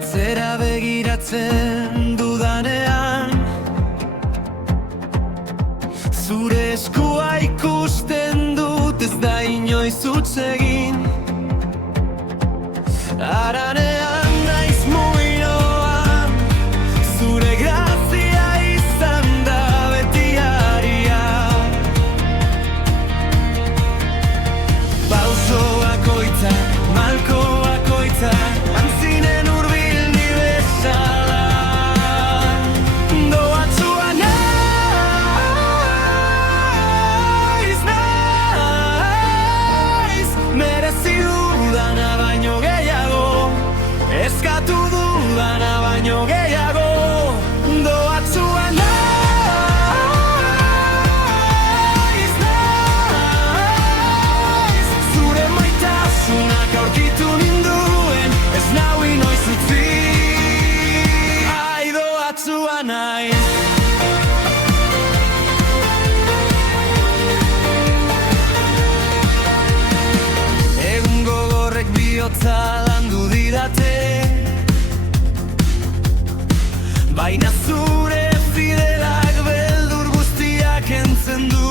Atzera begiratzen dudanean, zure eskua ikusten dut, ez da inoiz huts egin. Haranean naiz muinoan, zure grazia izan da betiaria. Pauso bakoitza, malko bakoitza, antzinen hurbil ni bezala. Doatsua naiz, merezi dudana baino gehiago, eskatu dudana baino gehiago. Doatsua naiz, zure maitasunak aurkitu ninduen, ez nau inoiz utzi. Ai, doatsua naiz. Egun gogorrek bihotza landu didate, baina zure fidelak beldur guztiak entzen du.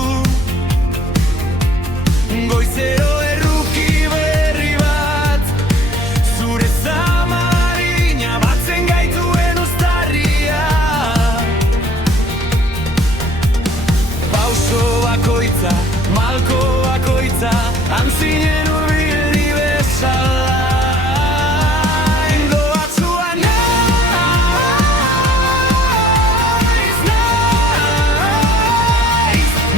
Goizero erruki berri bat, zure zamarina batzen gaituen uztarria. Pauso bakoitza, malko bakoitza, antzinen hurbil ni bezala. Doatsua naiz,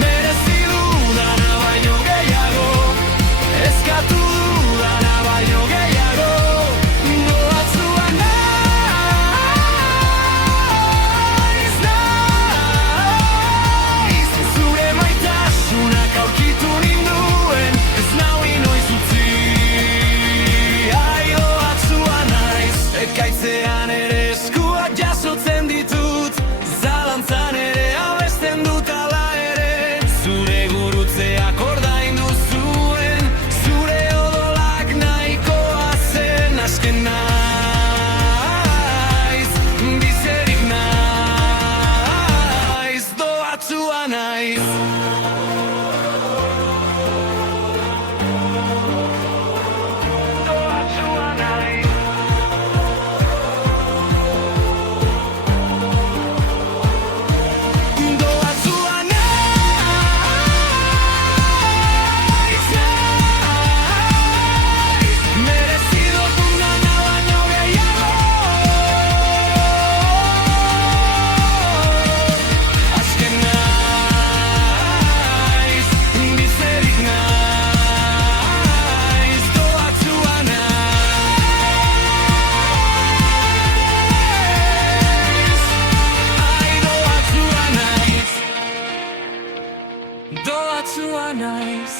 merezi dudana baino gehiago, eskatu dudana baino gehiago. Doatsua naiz, zure maitasunak aurkitu ninduen, ez nau inoiz utzi. Ai, doatsua naiz. Ekaitzean ere eskuak jasotzen ditut, zalantzan ere abesten dut ala ere. Zure gurutzeak ordaindu zuen, zure odolak nahikoa zen. Asken naiz, bizirik naiz, doatsua naiz. Doatsua naiz. Doatsua naiz, merezi dudana baino gehiago. Asken naiz, bizirik naiz, doatsua naiz. Ai, doatsua naiz, doatsua naiz.